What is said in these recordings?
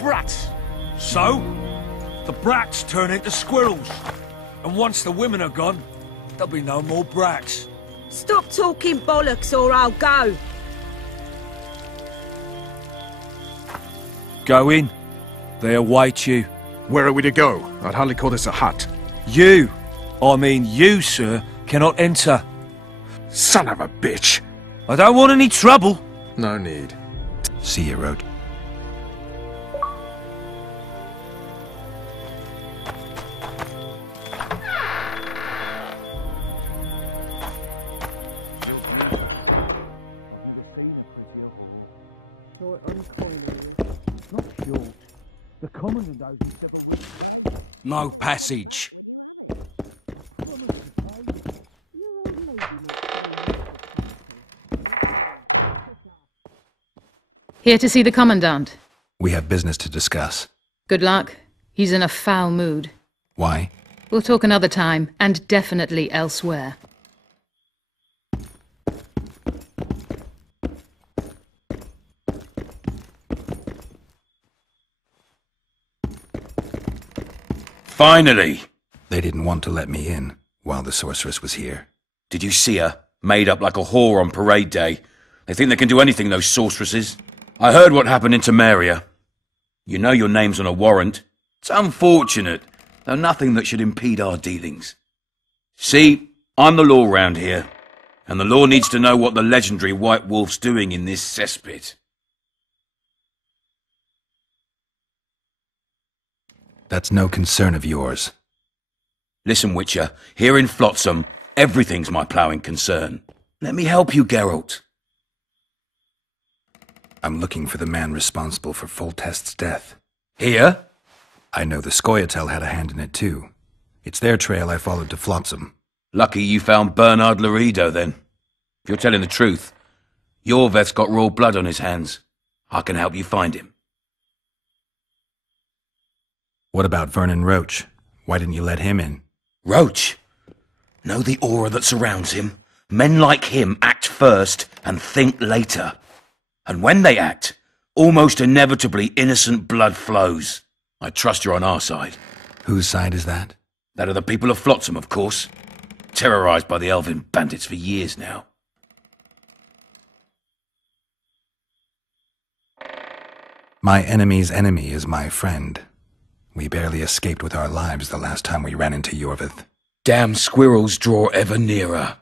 brats. So, the brats turn into squirrels. And once the women are gone, there'll be no more brats. Stop talking bollocks or I'll go. Go in. They await you. Where are we to go? I'd hardly call this a hut. You, I mean you, sir, cannot enter. Son of a bitch! I don't want any trouble. No need. See you, Roach. No passage. Here to see the Commandant. We have business to discuss. Good luck. He's in a foul mood. Why? We'll talk another time, and definitely elsewhere. Finally! They didn't want to let me in while the sorceress was here. Did you see her? Made up like a whore on parade day. They think they can do anything, those sorceresses. I heard what happened in Temeria. You know your name's on a warrant. It's unfortunate, though nothing that should impede our dealings. See, I'm the law round here, and the law needs to know what the legendary White Wolf's doing in this cesspit. That's no concern of yours. Listen, Witcher, here in Flotsam, everything's my ploughing concern. Let me help you, Geralt. I'm looking for the man responsible for Foltest's death. Here? I know the Scoia'tael had a hand in it too. It's their trail I followed to Flotsam. Lucky you found Bernard Laredo, then. If you're telling the truth, Yorveth's got raw blood on his hands. I can help you find him. What about Vernon Roach? Why didn't you let him in? Roach? Know the aura that surrounds him? Men like him act first and think later. And when they act, almost inevitably innocent blood flows. I trust you're on our side. Whose side is that? That of the people of Flotsam, of course. Terrorized by the elven bandits for years now. My enemy's enemy is my friend. We barely escaped with our lives the last time we ran into Yorveth. Damn squirrels draw ever nearer.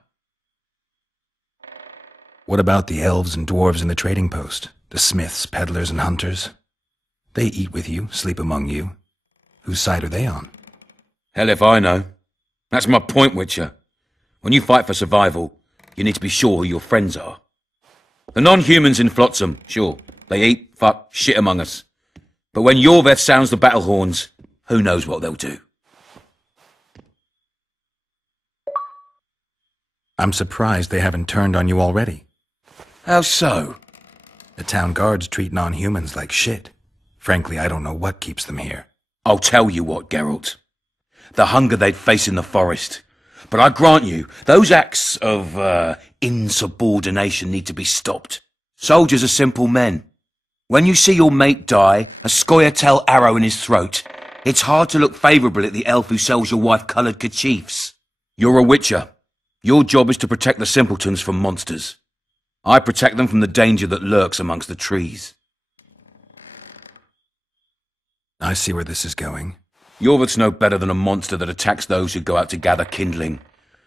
What about the elves and dwarves in the trading post? The smiths, peddlers, and hunters? They eat with you, sleep among you. Whose side are they on? Hell if I know. That's my point, Witcher. When you fight for survival, you need to be sure who your friends are. The non-humans in Flotsam, sure, they eat, fuck, shit among us. But when Yorveth sounds the battle horns, who knows what they'll do. I'm surprised they haven't turned on you already. How so? The town guards treat non-humans like shit. Frankly, I don't know what keeps them here. I'll tell you what, Geralt. The hunger they'd face in the forest. But I grant you, those acts of, insubordination need to be stopped. Soldiers are simple men. When you see your mate die, a Scoia'tael arrow in his throat, it's hard to look favourable at the elf who sells your wife coloured kerchiefs. You're a Witcher. Your job is to protect the simpletons from monsters. I protect them from the danger that lurks amongst the trees. I see where this is going. Yorveth's no better than a monster that attacks those who go out to gather kindling.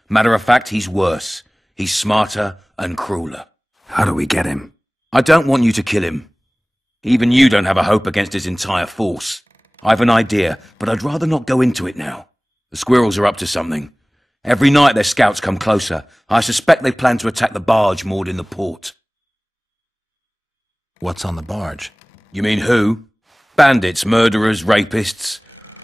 Matter of fact, he's worse. He's smarter and crueler. How do we get him? I don't want you to kill him. Even you don't have a hope against his entire force. I've an idea, but I'd rather not go into it now. The squirrels are up to something. Every night their scouts come closer. I suspect they plan to attack the barge moored in the port. What's on the barge? You mean who? Bandits, murderers, rapists.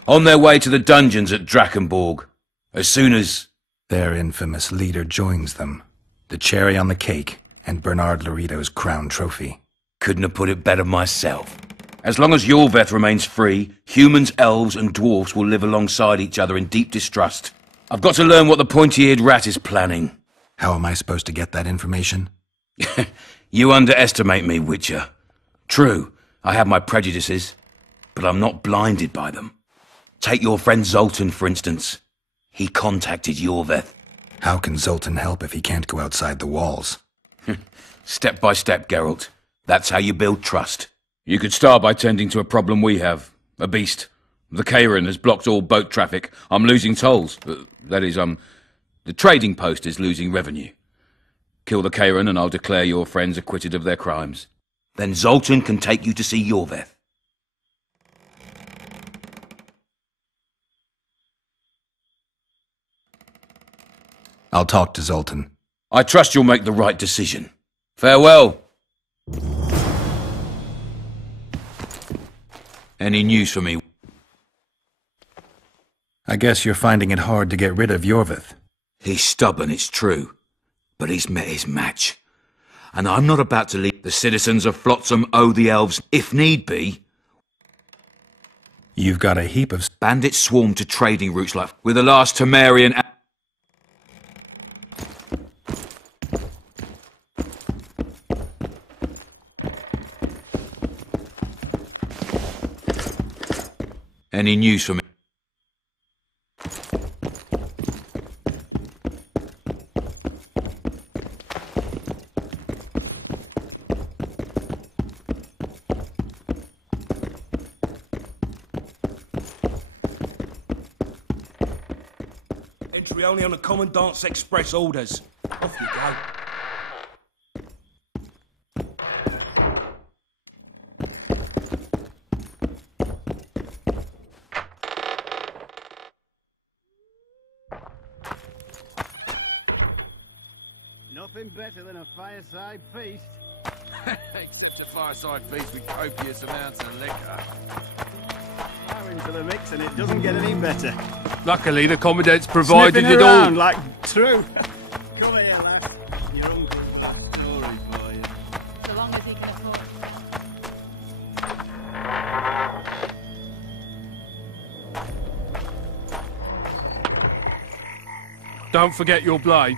On their way to the dungeons at Drakenborg. As soon as... Their infamous leader joins them. The cherry on the cake, and Bernard Laredo's crown trophy. Couldn't have put it better myself. As long as Yorveth remains free, humans, elves, and dwarfs will live alongside each other in deep distrust. I've got to learn what the pointy-eared rat is planning. How am I supposed to get that information? You underestimate me, Witcher. True, I have my prejudices. but I'm not blinded by them. Take your friend Zoltan, for instance. He contacted Yorveth. How can Zoltan help if he can't go outside the walls? Step by step, Geralt. That's how you build trust. You could start by tending to a problem we have. A beast. The Kairan has blocked all boat traffic. I'm losing tolls. That is, the trading post is losing revenue. Kill the Kairan and I'll declare your friends acquitted of their crimes. Then Zoltan can take you to see Yorveth. I'll talk to Zoltan. I trust you'll make the right decision. Farewell. Any news for me? I guess you're finding it hard to get rid of Yorveth. He's stubborn, it's true. But he's met his match. And I'm not about to leave. The citizens of Flotsam owe the elves, if need be. You've got a heap of... Bandits swarm to trading routes like with the last Temerian... Any news for me? Entry only on the Commandant's Express orders. Off you go. Nothing better than a fireside feast. Except a fireside feast with copious amounts of liquor. Throw into the mix and it doesn't get any better. Luckily, the Commandant's provided Sniffing it all. around like true. Come here, lad. Your uncle's got a story for you. So long as he can afford. Don't forget your blade.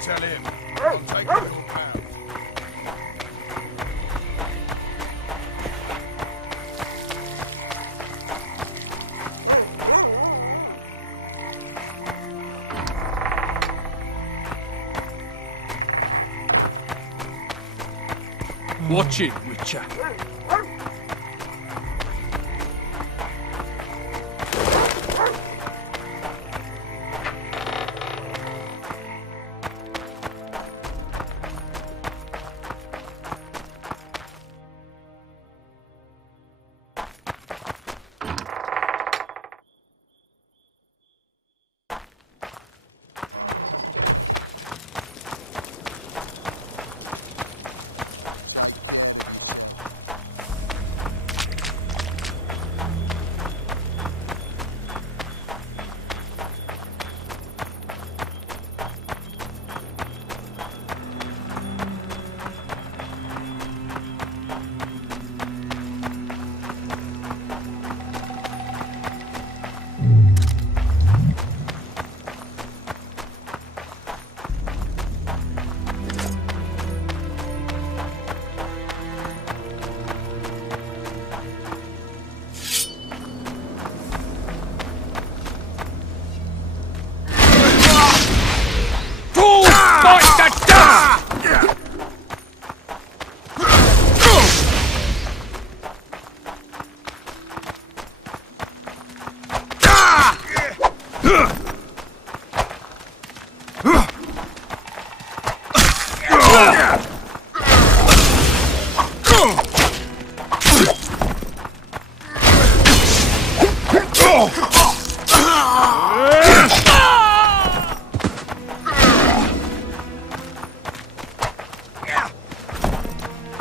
tell him. I'll take the full pound. Watch it, Witcher.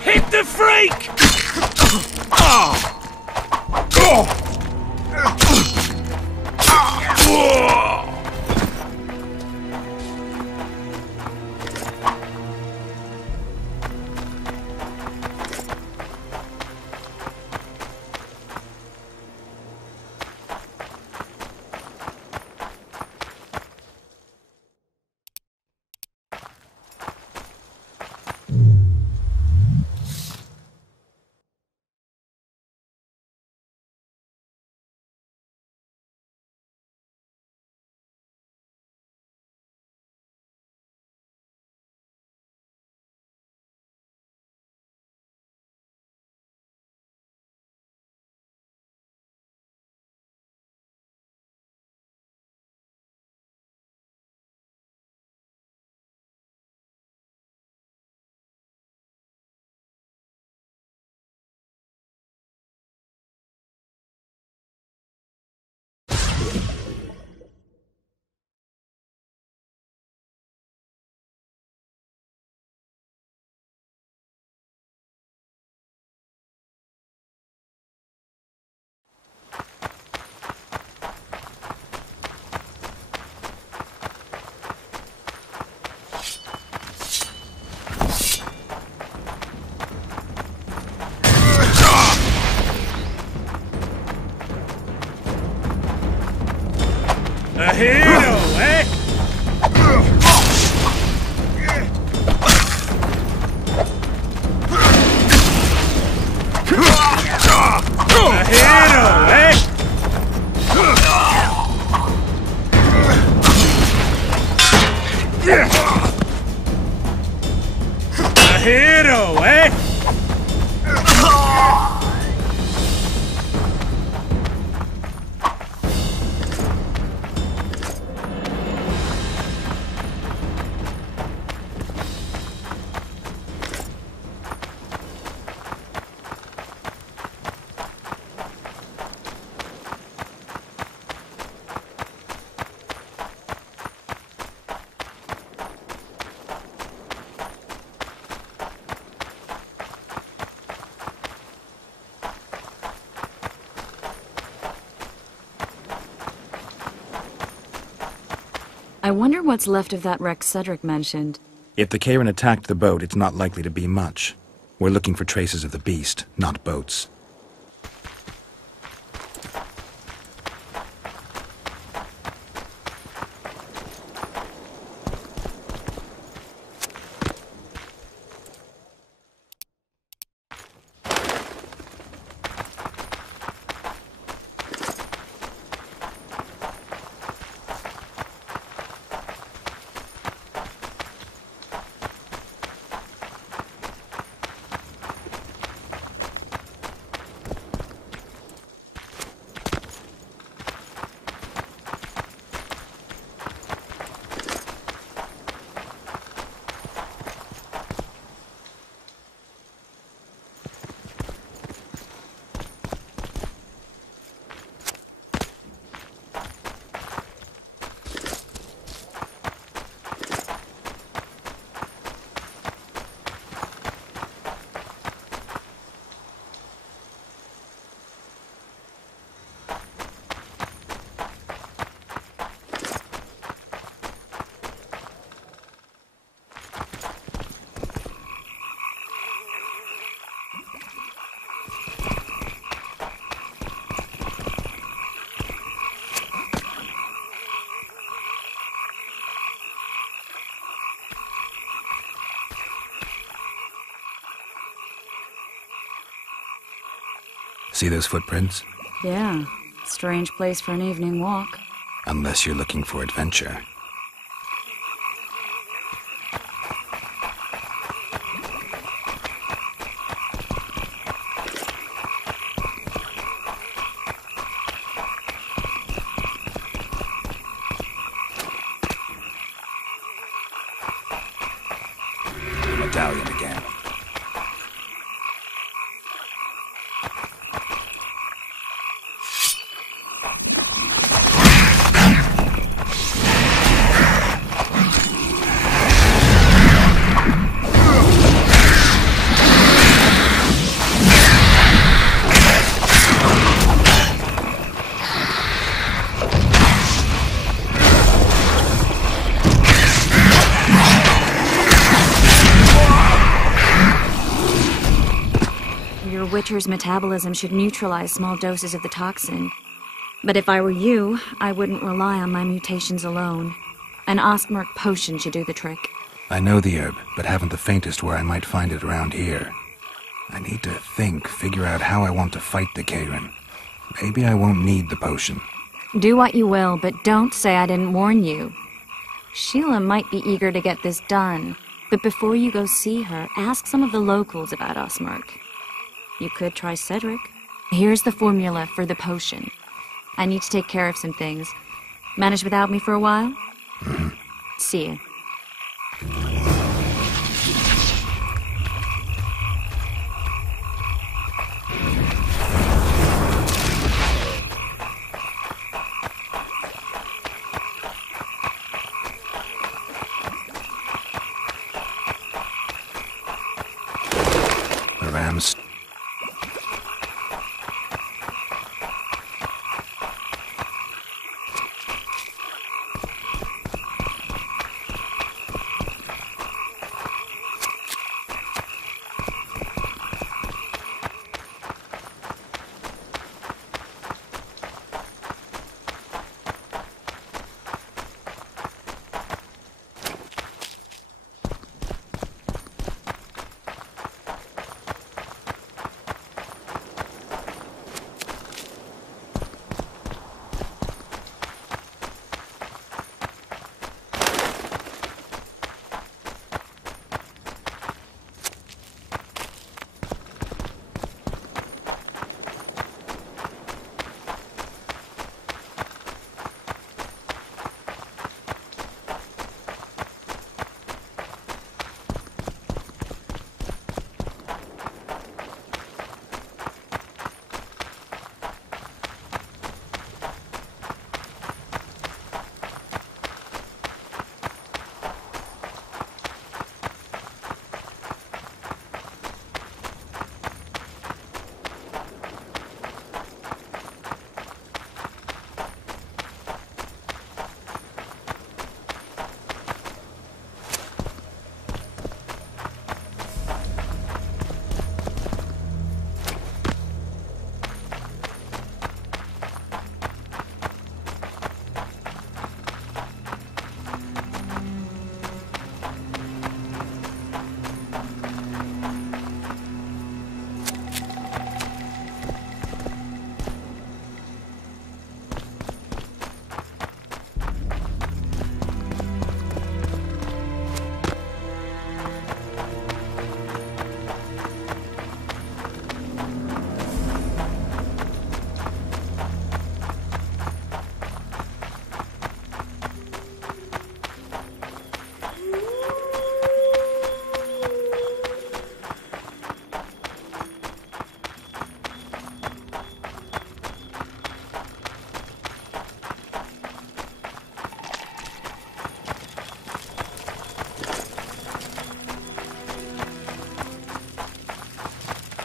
Hit the freak! A hero, eh? A hero, eh? A hero, eh? I wonder what's left of that wreck Cedric mentioned. If the Karen attacked the boat, it's not likely to be much. We're looking for traces of the beast, not boats. See those footprints? Yeah, strange place for an evening walk. Unless you're looking for adventure. Medallion again. Witcher's metabolism should neutralize small doses of the toxin. But if I were you, I wouldn't rely on my mutations alone. An Osmerk potion should do the trick. I know the herb, but haven't the faintest where I might find it around here. I need to figure out how I want to fight the Karen. Maybe I won't need the potion. Do what you will, but don't say I didn't warn you. Sheila might be eager to get this done, but before you go see her, ask some of the locals about Osmerk. You could try Cedric. Here's the formula for the potion. I need to take care of some things. Manage without me for a while? See ya. The Rams.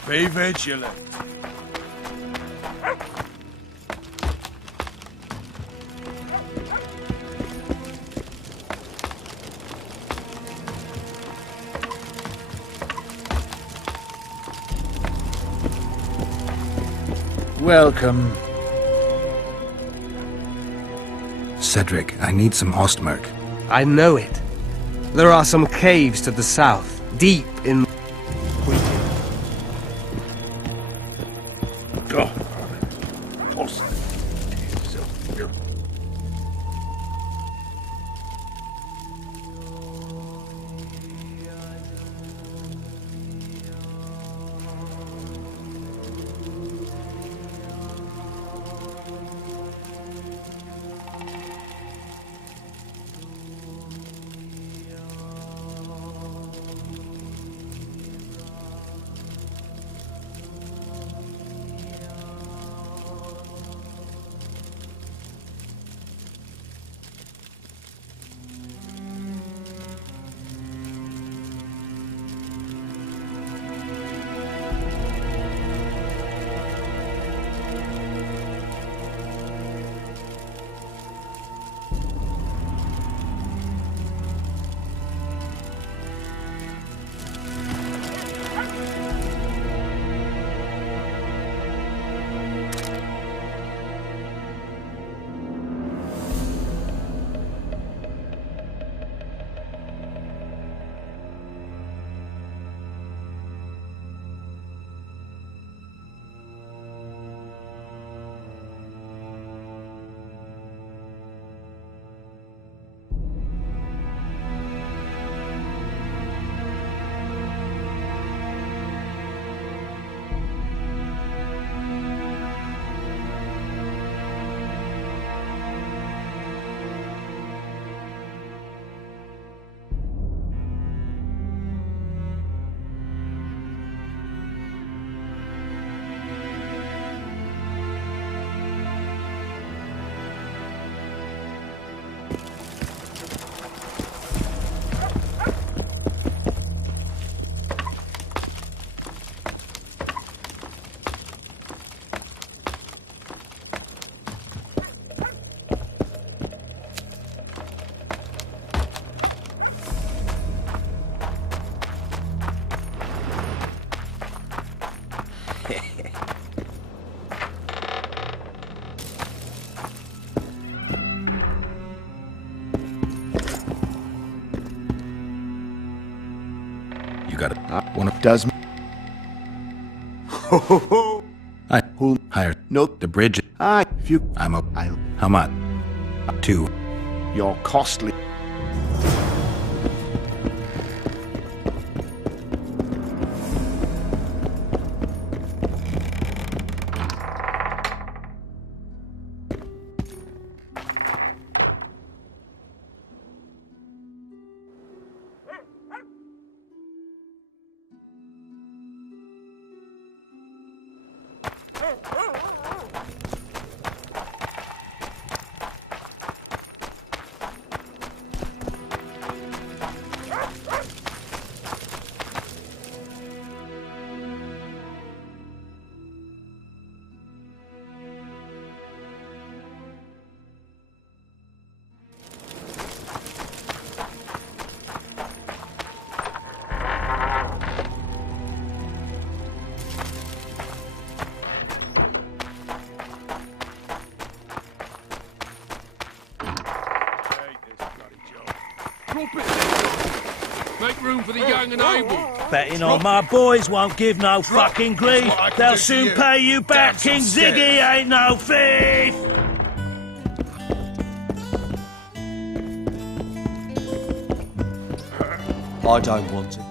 Be vigilant. Welcome. Cedric, I need some Ostmark. I know it. There are some caves to the south, deep in... Oh, You got one of does. Ho ho ho! I who hired No, the bridge. if you. I'm a. How much? 2. You're costly. Make room for the young and able. Betting on my boys won't give no fucking grief. They'll soon pay you back. King Ziggy ain't no thief. I don't want it.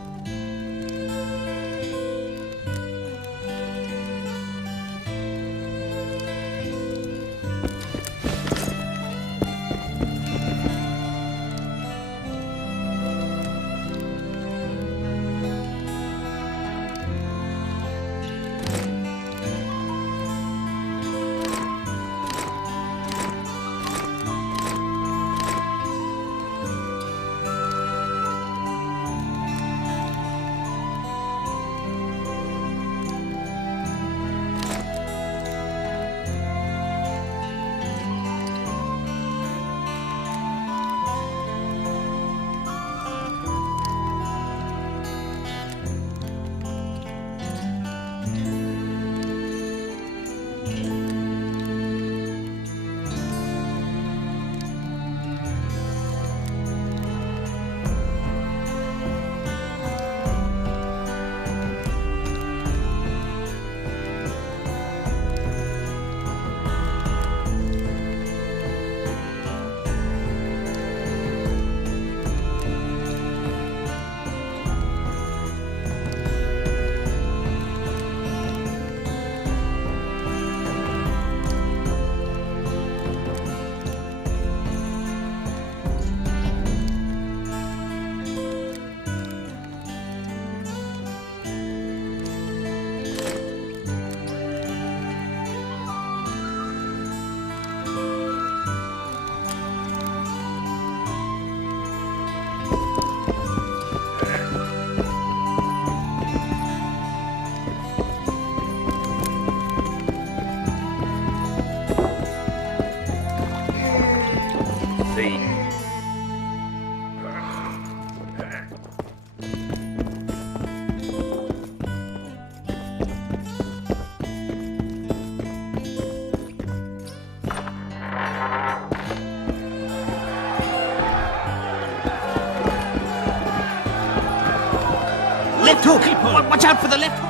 Left hook! Watch out for the left hook!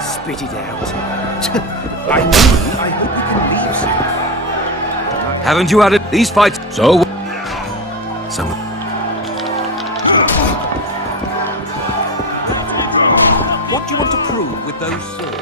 Spit it out. I hope you can leave soon. Haven't you had it? These fights... So... Someone... What do you want to prove with those swords?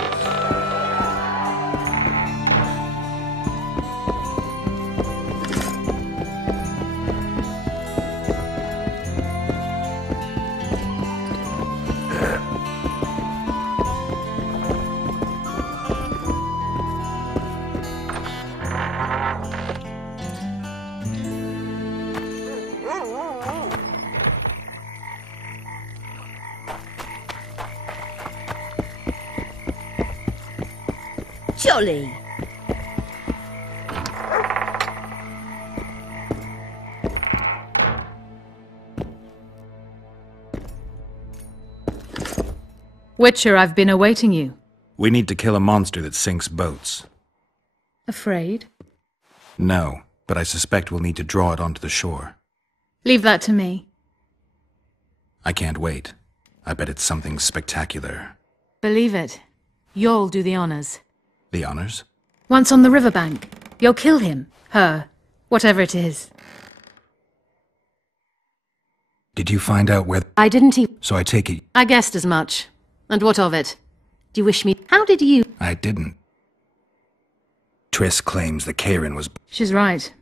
Jolly. Witcher, I've been awaiting you. We need to kill a monster that sinks boats. Afraid? No, but I suspect we'll need to draw it onto the shore. Leave that to me. I can't wait. I bet it's something spectacular. Believe it. You'll do the honors. The honors? Once on the riverbank, you'll kill him, her, whatever it is. Did you find out where... I didn't So I take it... I guessed as much. And what of it? Do you wish me... How did you... I didn't. Triss claims the Karen was... She's right.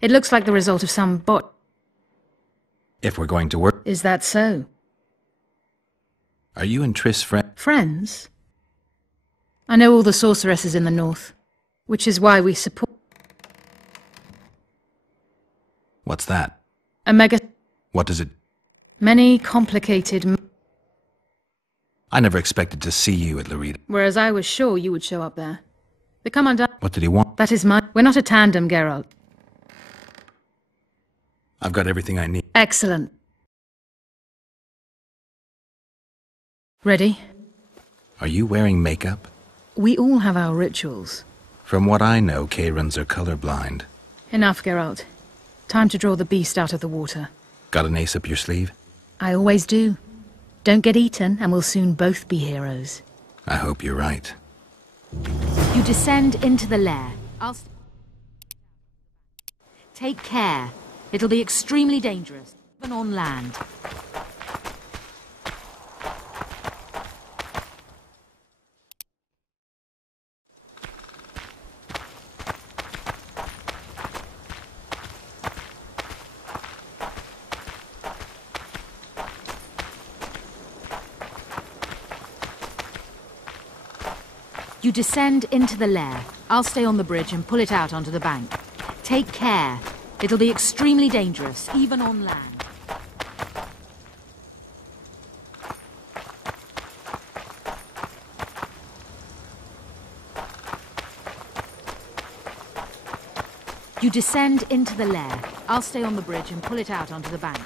It looks like the result of some bot. If we're going to work... Is that so? Are you and Triss friends? I know all the sorceresses in the north, which is why we support... What's that? A mega... What does it... Many complicated... I never expected to see you at Larita. Whereas I was sure you would show up there. The Commandant... What did he want? That is my... We're not a tandem, Geralt. I've got everything I need. Excellent. Ready? Are you wearing makeup? We all have our rituals. From what I know, Karens are colorblind. Enough, Geralt. Time to draw the beast out of the water. Got an ace up your sleeve? I always do. Don't get eaten, and we'll soon both be heroes. I hope you're right. You descend into the lair. Take care. It'll be extremely dangerous, even on land. You descend into the lair. I'll stay on the bridge and pull it out onto the bank. Take care. It'll be extremely dangerous, even on land. You descend into the lair. I'll stay on the bridge and pull it out onto the bank.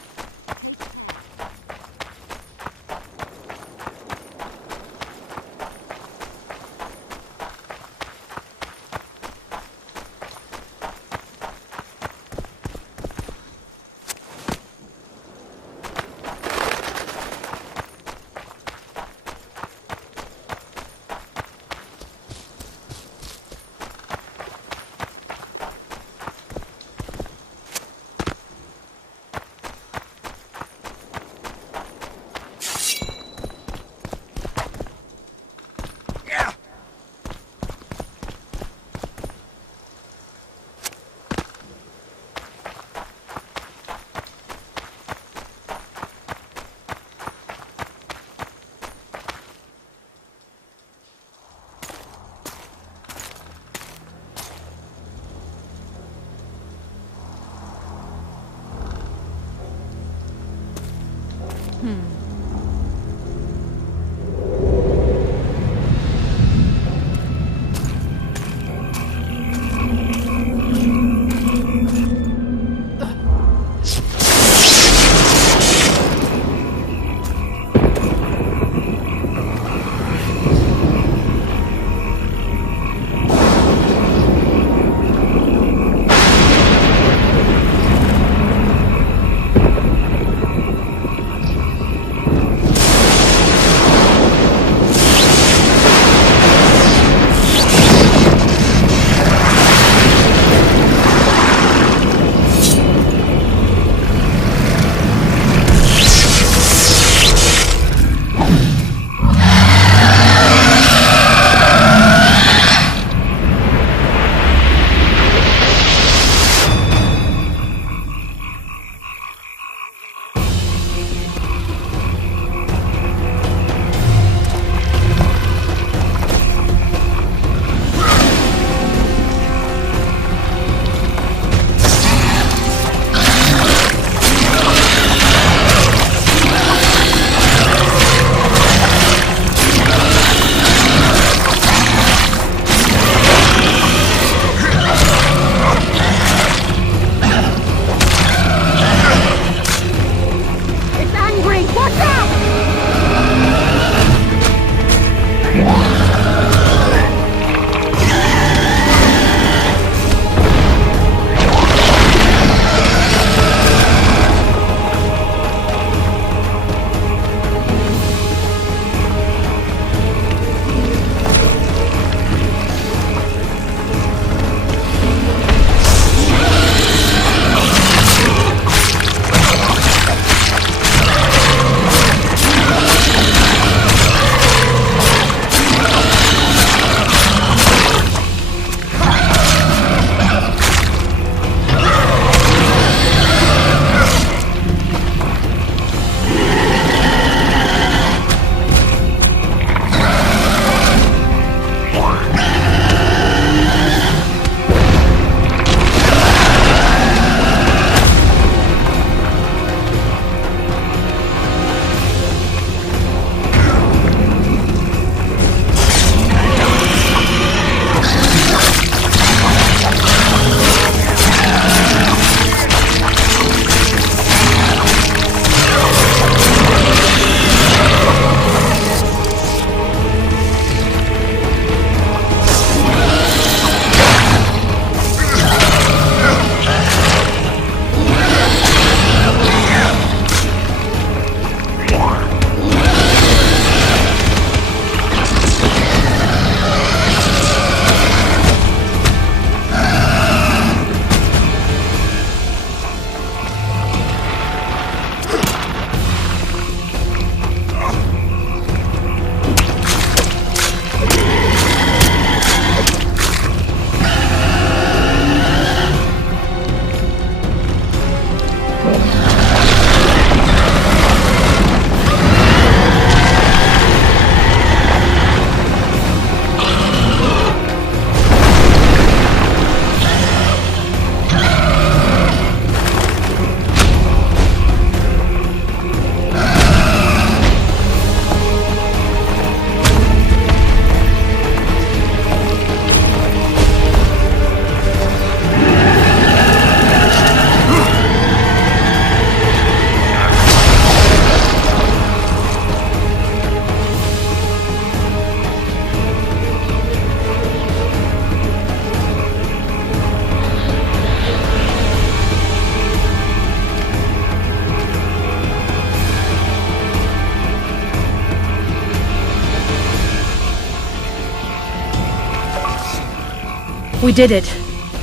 We did it.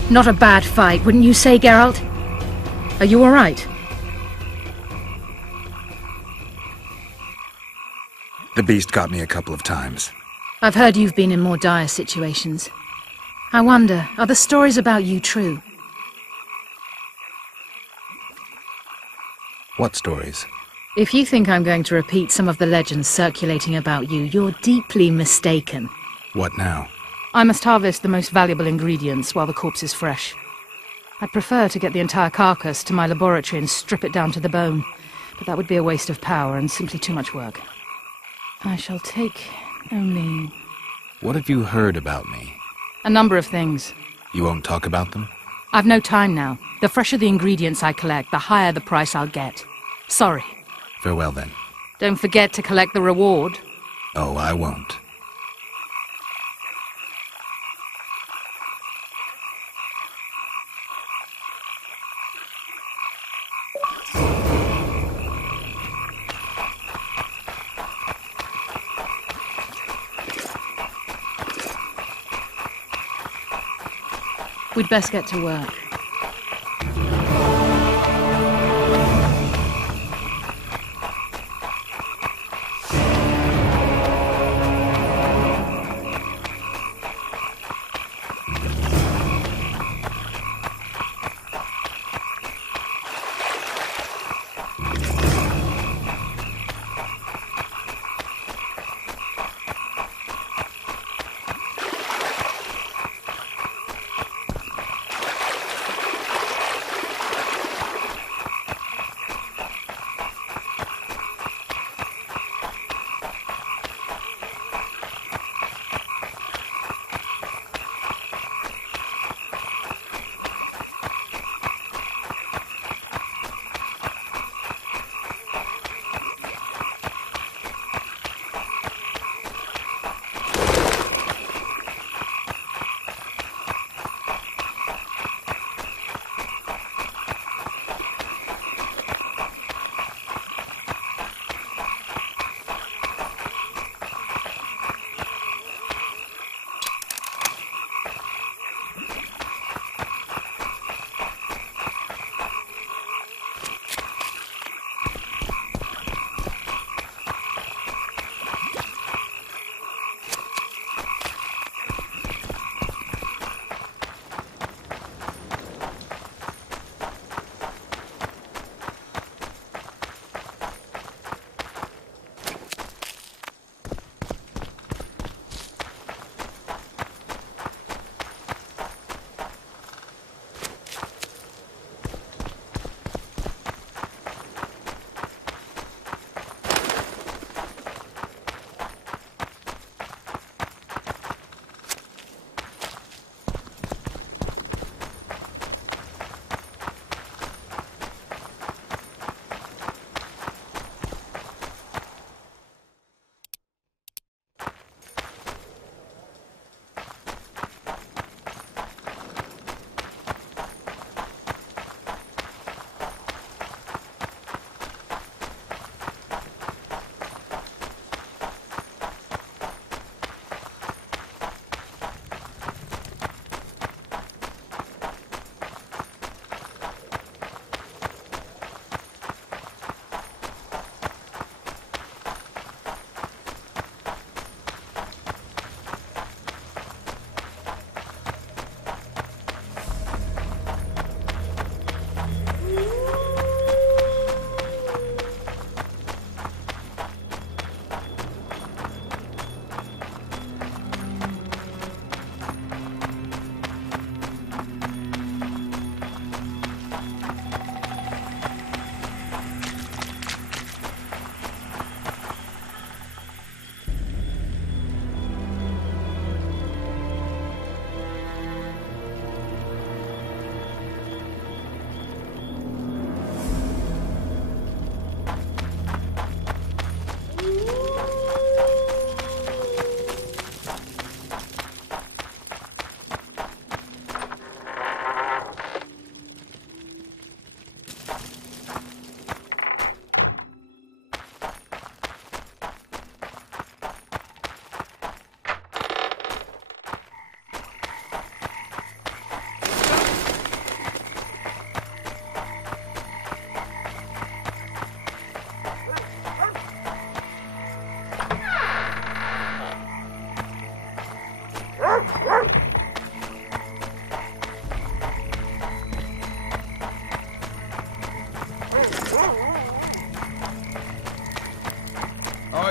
Not a bad fight, wouldn't you say, Geralt? Are you all right? The beast got me a couple of times. I've heard you've been in more dire situations. I wonder, are the stories about you true? What stories? If you think I'm going to repeat some of the legends circulating about you, you're deeply mistaken. What now? I must harvest the most valuable ingredients while the corpse is fresh. I'd prefer to get the entire carcass to my laboratory and strip it down to the bone, but that would be a waste of power and simply too much work. I shall take only... What have you heard about me? A number of things. You won't talk about them? I've no time now. The fresher the ingredients I collect, the higher the price I'll get. Sorry. Farewell then. Don't forget to collect the reward. Oh, I won't. We'd best get to work.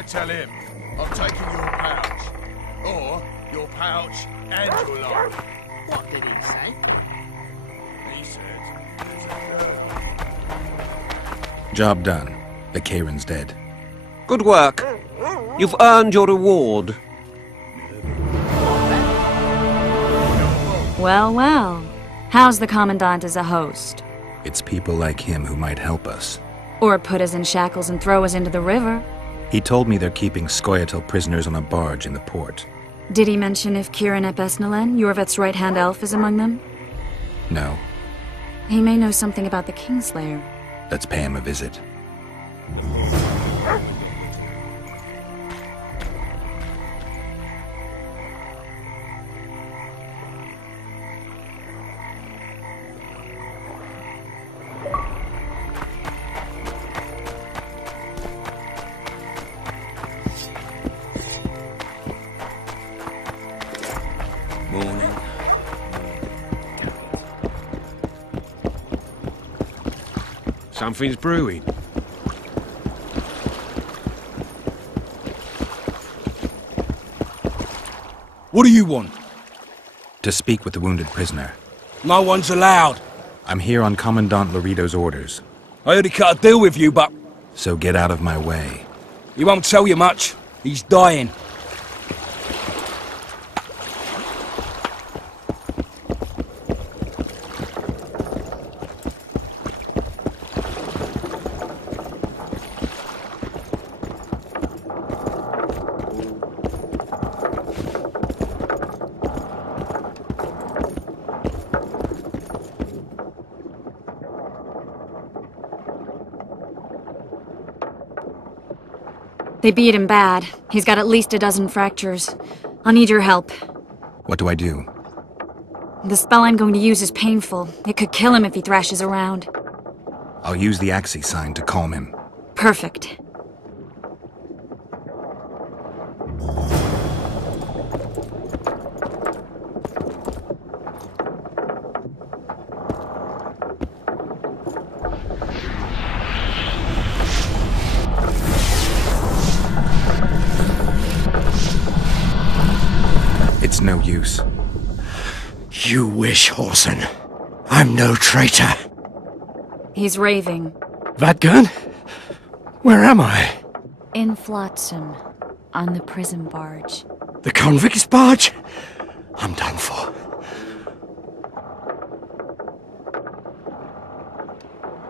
tell him I'm taking your pouch. Or your pouch and your life. What did he say? He said... Job done. The Kairin's dead. Good work. You've earned your reward. Well, well. How's the Commandant as a host? It's people like him who might help us. Or put us in shackles and throw us into the river. He told me they're keeping Scoia'tael prisoners on a barge in the port. Did he mention if Kieran ep Esnalen, Yorveth's right-hand elf, is among them? No. He may know something about the Kingslayer. Let's pay him a visit. Morning. Something's brewing. What do you want? To speak with the wounded prisoner. No one's allowed. I'm here on Commandant Laredo's orders. I already cut a deal with you, but... So get out of my way. He won't tell you much. He's dying. They beat him bad. He's got at least a dozen fractures. I'll need your help. What do I do? The spell I'm going to use is painful. It could kill him if he thrashes around. I'll use the Axii sign to calm him. Perfect. It's no use. You wish, Horson. I'm no traitor. He's raving. Vatgun? Where am I? In Flotsam. On the prison barge. The convict's barge? I'm done for.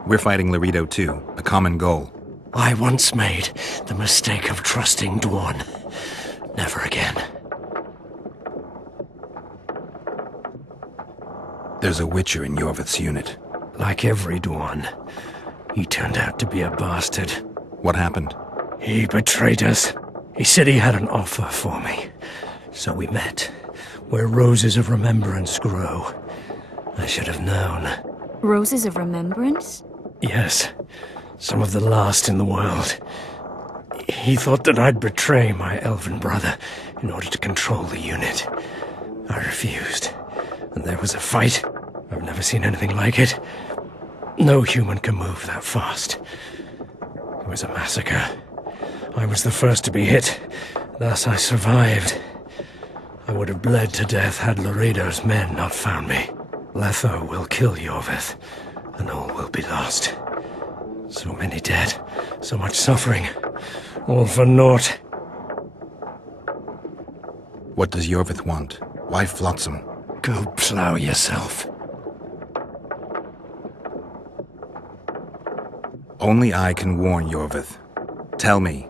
We're fighting Laredo too, a common goal. I once made the mistake of trusting Dwan. Never again. There's a Witcher in Yorveth's unit. Like every Dwan, he turned out to be a bastard. What happened? He betrayed us. He said he had an offer for me. So we met, where roses of remembrance grow. I should have known. Roses of remembrance? Yes, some of the last in the world. He thought that I'd betray my elven brother in order to control the unit. I refused. And there was a fight. I've never seen anything like it. No human can move that fast. It was a massacre. I was the first to be hit. Thus I survived. I would have bled to death had Laredo's men not found me. Letho will kill Yorveth, and all will be lost. So many dead, so much suffering. All for naught. What does Yorveth want? Why Flotsam? Go plow yourself. Only I can warn Yorveth. Tell me.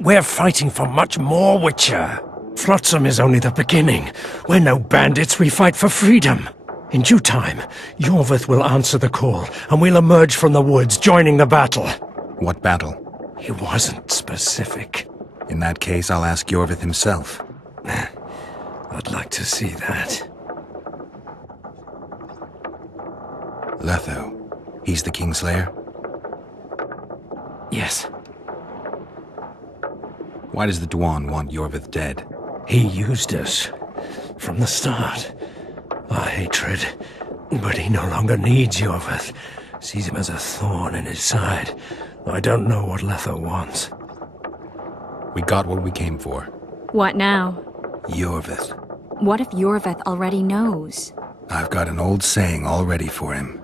We're fighting for much more, Witcher. Flotsam is only the beginning. We're no bandits, we fight for freedom. In due time, Yorveth will answer the call, and we'll emerge from the woods, joining the battle. What battle? He wasn't specific. In that case, I'll ask Yorveth himself. I'd like to see that. Letho. He's the Kingslayer? Yes. Why does the Dwan want Yorveth dead? He used us. From the start. Our hatred. But he no longer needs Yorveth. Sees him as a thorn in his side. I don't know what Letho wants. We got what we came for. What now? Yorvith. What if Yorvith already knows? I've got an old saying all ready for him.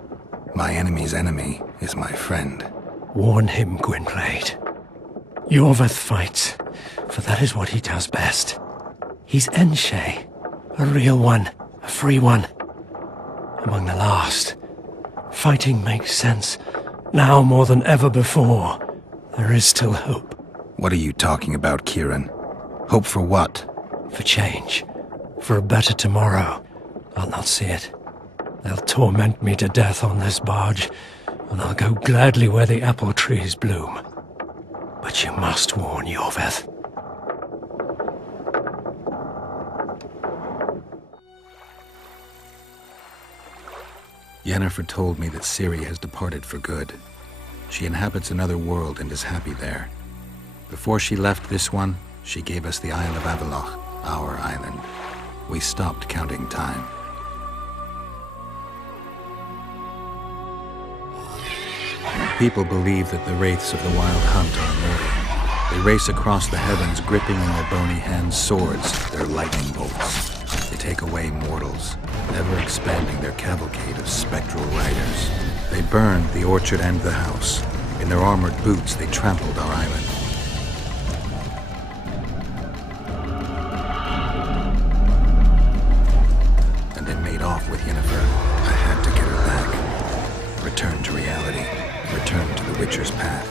My enemy's enemy is my friend. Warn him, Gwynplaine. Yorvith fights, for that is what he does best. He's Enshe, a real one, a free one. Among the last. Fighting makes sense. Now more than ever before, there is still hope. What are you talking about, Kieran? Hope for what? For change. For a better tomorrow. I'll not see it. They'll torment me to death on this barge, and I'll go gladly where the apple trees bloom. But you must warn Yorvith. Yennefer told me that Ciri has departed for good. She inhabits another world and is happy there. Before she left this one, she gave us the Isle of Avalok, our island. We stopped counting time. People believe that the wraiths of the Wild Hunt are immortal. They race across the heavens, gripping in their bony hands swords, their lightning bolts. They take away mortals, ever expanding their cavalcade of spectral riders. They burned the orchard and the house. In their armored boots, they trampled our island. And they made off with Yennefer. I had to get her back. Return to reality. Return to the Witcher's path.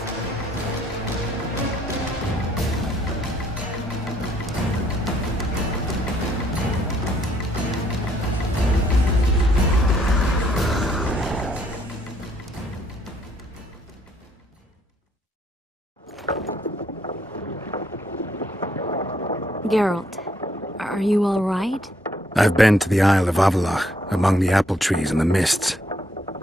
Geralt, are you all right? I've been to the Isle of Avalok, among the apple trees and the mists.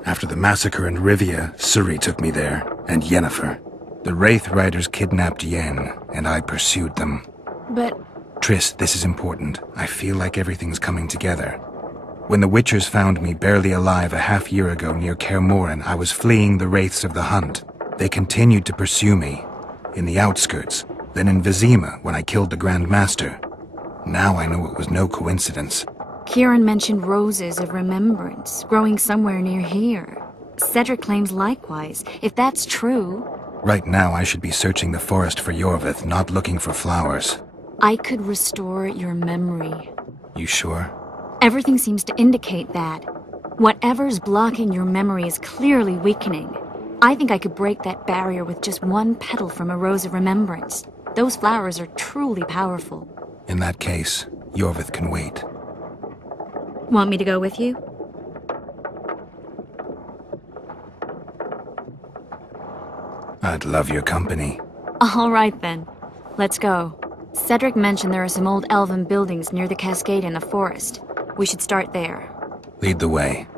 After the massacre in Rivia, Ciri took me there, and Yennefer. The Wraith Riders kidnapped Yen, and I pursued them. But... Triss, this is important. I feel like everything's coming together. When the Witchers found me barely alive a half-year ago near Kaer Morhen, I was fleeing the Wraiths of the Hunt. They continued to pursue me, in the outskirts, then in Vizima when I killed the Grand Master. Now I know it was no coincidence. Kieran mentioned roses of remembrance, growing somewhere near here. Cedric claims likewise. If that's true... Right now I should be searching the forest for Yorvith, not looking for flowers. I could restore your memory. You sure? Everything seems to indicate that. Whatever's blocking your memory is clearly weakening. I think I could break that barrier with just one petal from a rose of remembrance. Those flowers are truly powerful. In that case, Yorvith can wait. Want me to go with you? I'd love your company. All right then. Let's go. Cedric mentioned there are some old elven buildings near the cascade in the forest. We should start there. Lead the way.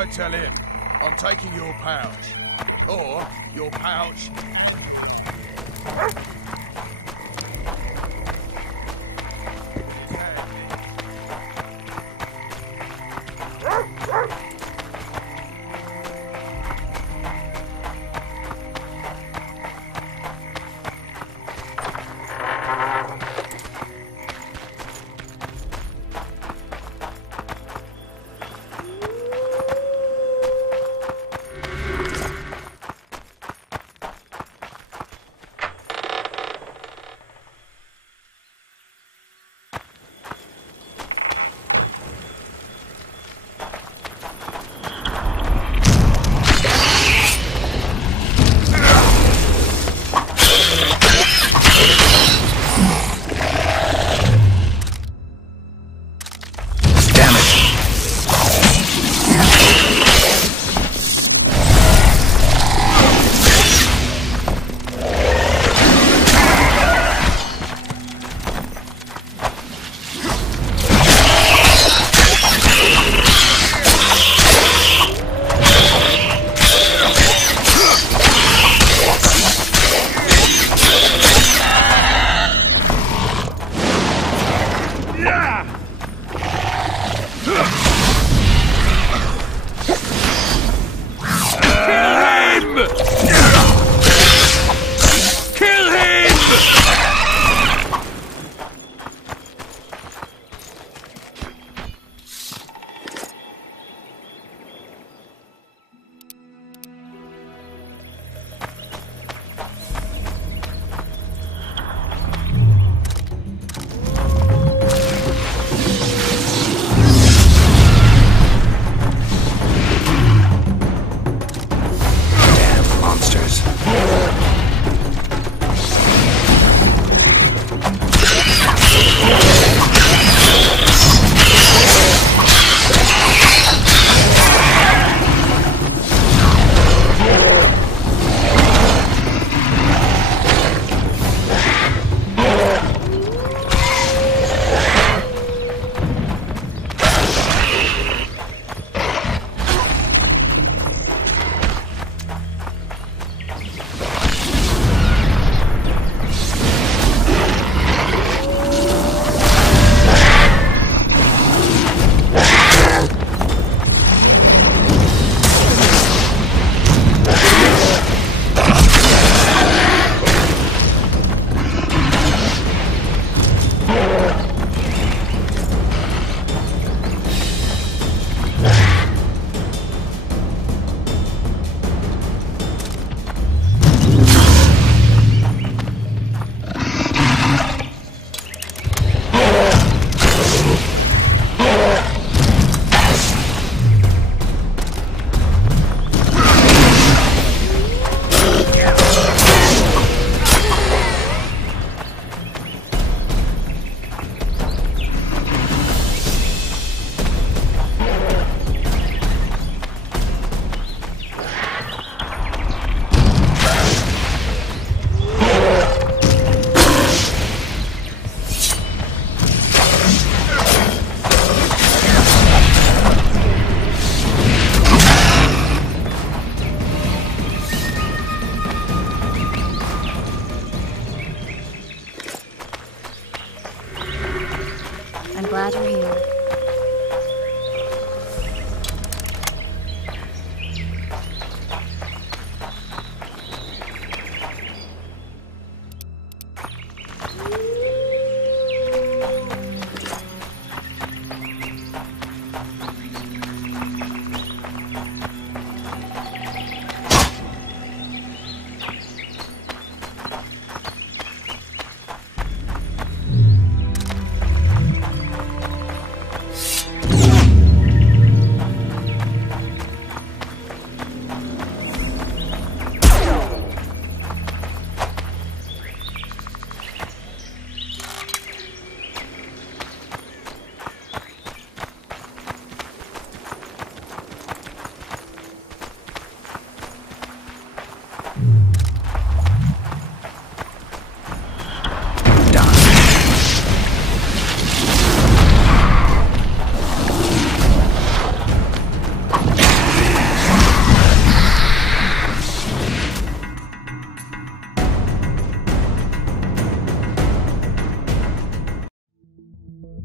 I tell him, I'm taking your pouch. Or your pouch.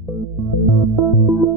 you.